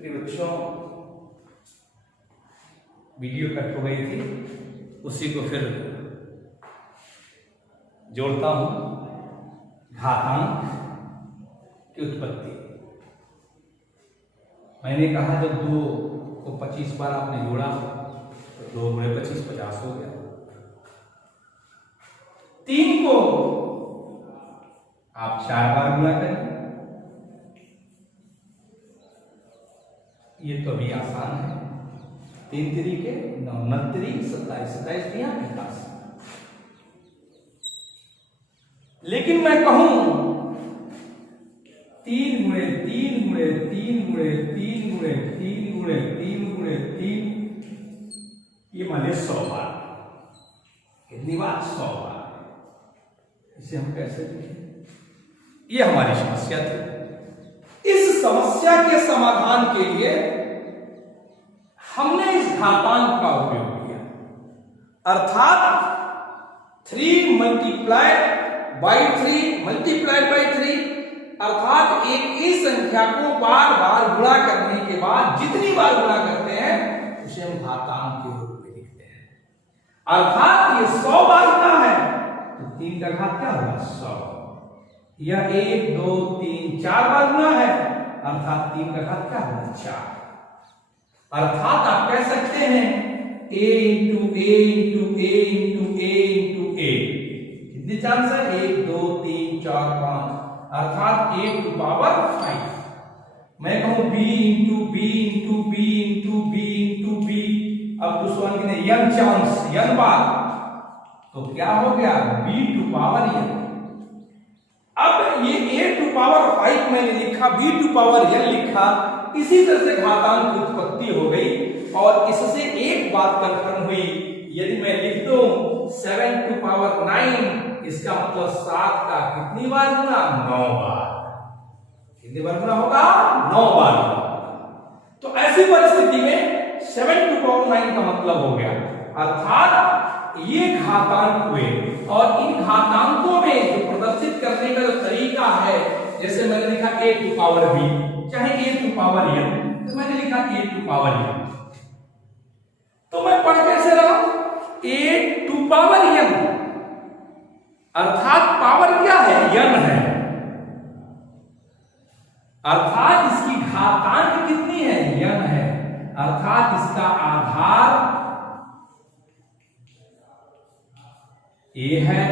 प्रिय बच्चों, video cut हो गई थी, उसी को फिर जोड़ता हूं। घातांक की उत्पत्ति। मैंने कहा जब 2 को 25 बार आपने जोड़ा तो 2 गुणे 25 50 हो गया। 3 को आप 4 बार गुणा करें, ये तो अभी आसान है। 3 तरीके 9 9 तरीक 27 27 दिया 50। लेकिन मैं कहूं 3 गुणे 3 गुणे 3 गुणे 3 गुणे 3 गुणे 3 गुणे 3, ये माने 100 बार। कितनी बार? 100 बार। इसे हम कैसे लिखें? ये हमारी समस्या थी। इस समस्या के समाधान के लिए हमने इस घातांक का उपयोग किया, अर्थात 3 मल्टीप्लाइड बाई 3 मल्टीप्लाइड बाई 3, अर्थात एक ही संख्या को बार बार गुणा करने के बाद जितनी बार गुणा करते हैं उसे हम घातांक के रूप में लिखते हैं। अर्थात ये 100 बार गुणा है तो 3 का घात क्या होगा? 100। यह 1 2 3 4 बार गुणा है, अर्थात 3 का घात क्या होगा? 4। अर्थात आप कह सकते हैं a into a into a into a into a। कितने चांस है? 1 2 3 4 5, अर्थात a टू पावर 5। मैं कहूं b into b into b into b into b, अब दूसरा कितने? n चांस, n बार, तो क्या हो गया? b to power n। अब ये a टू पावर 5 मैंने लिखा, b टू पावर n लिखा, इसी तरह से घातांक की उत्पत्ति हो गई। और इससे एक बात कंफर्म हुई, यदि मैं लिख दूं 7 टू पावर 9, इसका मतलब 7 का कितनी बार गुना? 9 बार। कितनी बार गुना होगा? 9 बार। तो ऐसी परिस्थिति में 7 टू पावर 9 का मतलब हो गया, अर्थात ये घातांक हुए। और इन घातांकों में जो प्रदर्शित करने का जो तरीका है, जैसे मैंने लिखा a टू पावर b, चाहे a टू पावर n, तो मैंने लिखा a टू पावर n। तो मैं पढ़ कैसे रहा? a टू पावर n, अर्थात पावर क्या है? n है, अर्थात इसकी घातांक कितनी है? n है, अर्थात इसका आधार a है,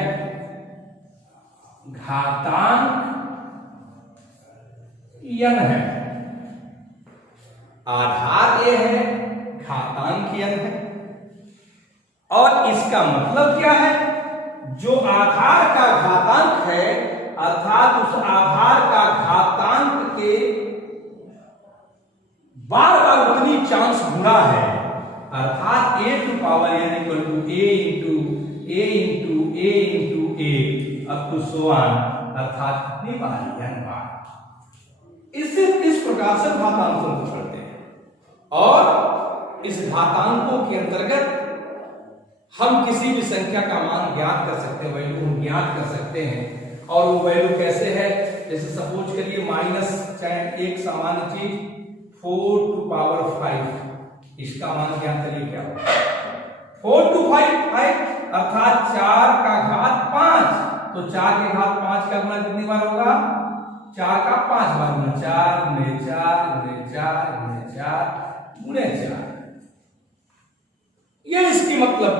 घातांक n है। आधार a है, घातांक n है। और इसका मतलब क्या है? जो आधार का घातांक है, अर्थात उस आधार का घातांक के बार बार उतनी चांस गुणा है, अर्थात a to power n equal to a into a into a into a up to so on, अर्थात कितनी बार? n बार। इस प्रकार से घातांकों को करते हैं। और इस घातांकों के अंतर्गत हम किसी भी संख्या का मान ज्ञात कर सकते हैं, वैल्यू ज्ञात कर सकते हैं। और वो वैल्यू कैसे है? जैसे सपोज करिए माइनस, चाहे एक सामान्य चीज 4 टू पावर 5, इसका मान ज्ञात करिए क्या होगा? 4 टू 5, अर्थात 4 का घात 5, तो 4 के घात 5 का गुना कितनी बार होगा? 4 का 5 बार गुना, 4 गुणे 4 गुणे 4 गुणे 4 गुणे 4। ये इसकी मतलब,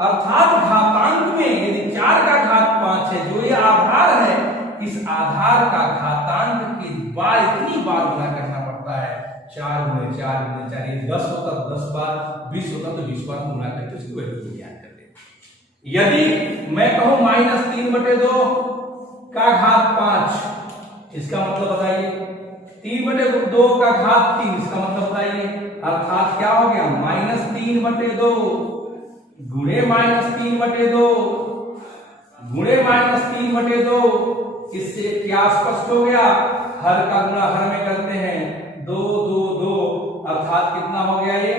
अर्थात घातांक में यदि 4 का घात 5 है, जो ये आधार है, इस आधार का घातांक की बार इतनी बार गुना करना पड़ता है, 4 गुणे 4 गुणे 4। यदि 10 होता तो 10 बार, 20 होता तो 20 बार गुना करके उसकी वैल्यू ज्ञात करते। यदि मैं कहूं -3/2 का घात 5, इसका मतलब बताइए? 3/2 का घात 3, इसका मतलब बताइए? अर्थात क्या हो गया? -3/2 गुणे -3/2 गुणे -3/2। इससे क्या स्पष्ट हो गया? हर का गुणा हर में करते हैं, 2 2 2, अर्थात कितना हो गया? ये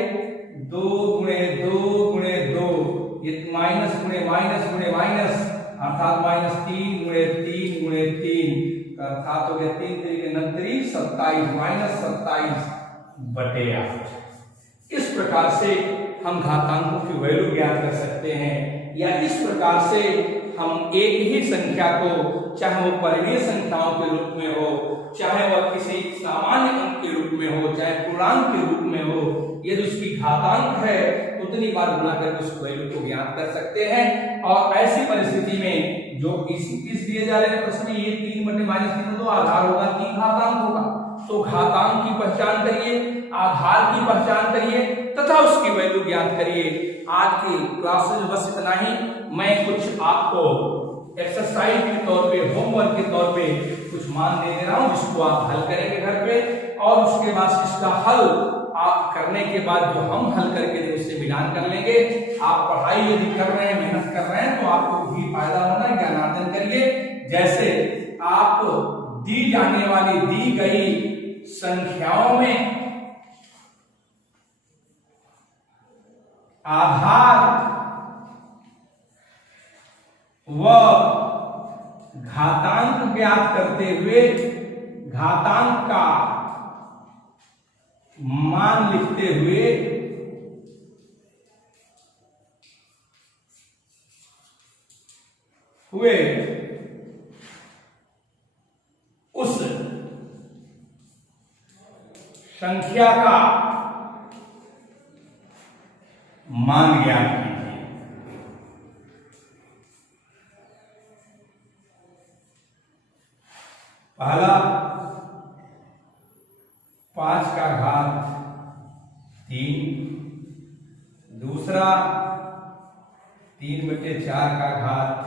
2 गुणे 2 गुणे 2, ये माइनस गुणे माइनस गुणे माइनस, अर्थात -3 गुणे 3 गुणे 3, अर्थात हो गया 3 3 29 27 -27 बटे 8। इस प्रकार से हम घातांकों की वैल्यू ज्ञात कर सकते हैं, या इस प्रकार से हम एक ही संख्या को, चाहे वो परिमेय संख्याओं के रूप में हो, चाहे वह किसी सामान्य अंक के रूप में हो, चाहे पूर्णांक के रूप में हो, यदि उसकी घातांक है उतनी बार गुणा करके उस वैल्यू को ज्ञात कर सकते हैं। और ऐसी परिस्थिति में जो इस दिए जा रहे प्रश्न में ये 3 बटे -3 तो आधार होगा, 3 घातांक होगा, तो घातांक की पहचान करिए, आधार की पहचान करिए तथा उसकी वैल्यू ज्ञात करिए। आज की क्लास में बस इतना ही। मैं कुछ आपको एक्सरसाइज के तौर पे, होमवर्क के तौर पे कुछ मान दे रहा हूं, जिसको आप हल करेंगे घर पे, और उसके बाद इसका हल आप करने के बाद जो हम हल करके उससे मिलान कर लेंगे। आप पढ़ाई यदि कर रहे हैं, मेहनत कर रहे हैं, तो आपको भी फायदा होना है। ज्ञानार्जन करिए। जैसे आप दी जाने वाली दी गई संख्याओं में आधार व घातांक ज्ञात करते हुए घातांक का मान लिखते हुए उस संख्या का मान ज्ञात कीजिए। पहला 5 का घात 3, दूसरा 3/4 का घात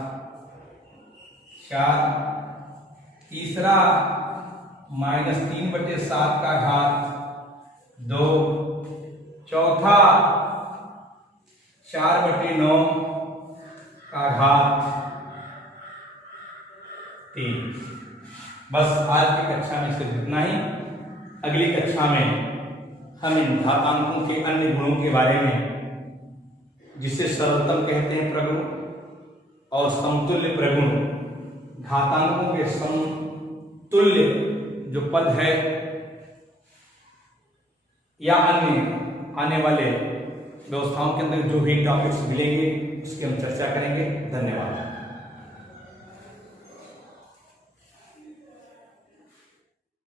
4, तीसरा -3/7 का घात 2, चौथा 4/9 का घात 3। बस आज की कक्षा में सिर्फ इतना ही। अगली कक्षा में हम इन घातांकों के अन्य गुणों के बारे में, जिसे सरलतम कहते हैं प्रगुण और समतुल्य प्रगुण, घातांकों के समतुल्य जो पद है या अन्य आने वाले व्यवस्थाओं के अंदर जो भी टॉपिक्स मिलेंगे उसकी हम चर्चा करेंगे। धन्यवाद।